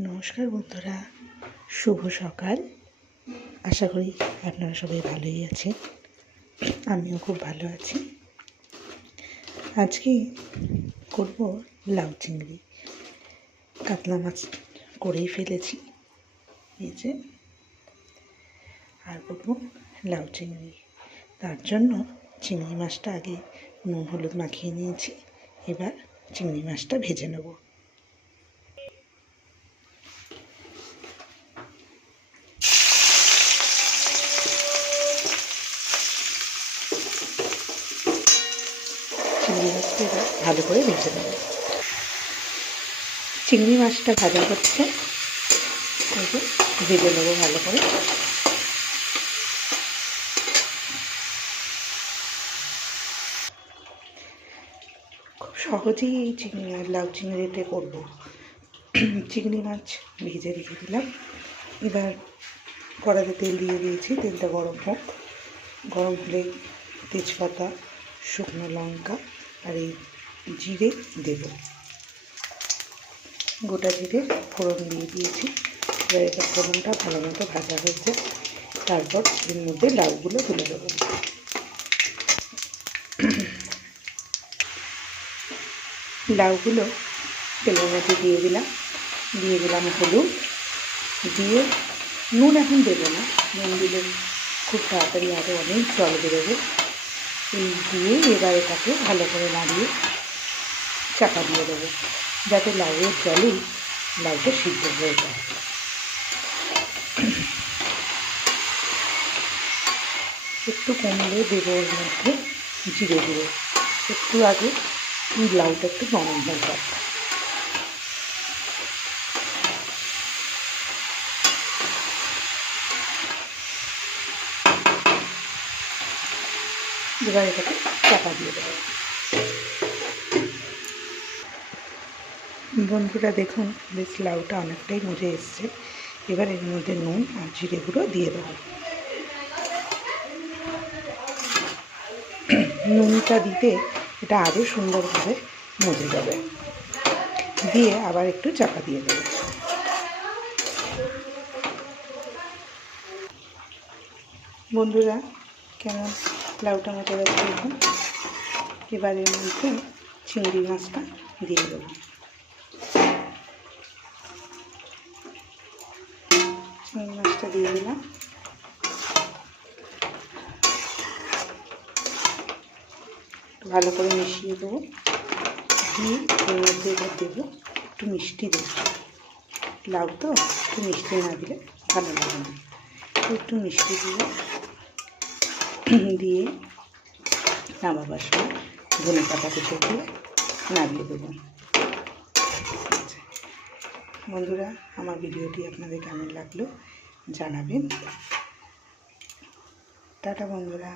নমস্কার বন্ধুরা, শুভ সকাল। আশা করি আপনারা সবাই ভালোই আছেন, আমিও খুব ভালো আছি। আজকে করব লাউ চিংড়ি। কাতলা মাছ করেই ফেলেছি, এই যে। আর করব লাউ চিংড়ি। তার জন্য চিংড়ি মাছটা আগে নুন হলুদ মাখিয়ে নিয়েছি, এবার চিংড়ি মাছটা ভেজে নেব। মাছটা এবার ভালো করে ভেজে নেব। চিংড়ি মাছটা ভাজা হচ্ছে। ভেজে নেব ভালো করে। খুব সহজেই এই চিংড়ি লাউ চিংড়িতে করব। চিংড়ি মাছ ভেজে রেখে দিলাম। এবার কড়াতে তেল দিয়ে দিয়েছি, তেলটা গরম হোক। গরম হলে তেজপাতা, শুকনো লঙ্কা আর এই জিরে দেব। গোটা জিরে ফোড়ন দিয়ে দিয়েছি। এবার এটা ফোড়নটা ভালো মতো ভাজা হয়েছে তারপর এর মধ্যে লাউগুলো তুলে দেবো। লাউগুলো তেলের মধ্যে দিয়ে দিলাম। দিয়ে দিলাম হলুদ। দিয়ে নুন এখন দেবো না। নুন দিলে খুব তাড়াতাড়ি আরও অনেক জল বেরোবে। দিয়ে এবার এটাকে ভালো করে নাড়িয়ে চাপা দিয়ে দেবো, যাতে লাউয়ের জলেই লাউটা সিদ্ধ হয়ে যায়। একটু কমলে দেবো ওর মধ্যে জিরে গুঁড়ো, একটু আগে লাউটা একটু নরম হয়ে যায় এবার এটাকে চাপা দিয়ে দেবো। বন্ধুরা দেখুন, বেশ লাউটা অনেকটাই মজে এসছে। এবার এর মধ্যে নুন আর জিরে গুঁড়ো দিয়ে দেবো। নুনটা দিতে এটা আরও সুন্দরভাবে মজে যাবে। দিয়ে আবার একটু চাপা দিয়ে দেবো। বন্ধুরা, কেমন? লাউটা মতো গেছে দেখুন এবার এর মধ্যে চিংড়ি মাছটা দিয়ে দেবো। চিংড়ি মাছটা দিয়ে দিলাম। ভালো করে মিশিয়ে দেবো। দিয়ে এর মধ্যে এবার দেবো একটু মিষ্টি দেবো। লাউ তো একটু মিষ্টি না দিলে ভালো লাগে না। একটু মিষ্টি দিয়ে দিয়ে নামাবার সময় ধনে পাতা কুচো দিয়ে নামিয়ে দেবেন বন্ধুরা, আমার ভিডিওটি আপনাদের কেমন লাগল জানাবেন। টাটা বন্ধুরা।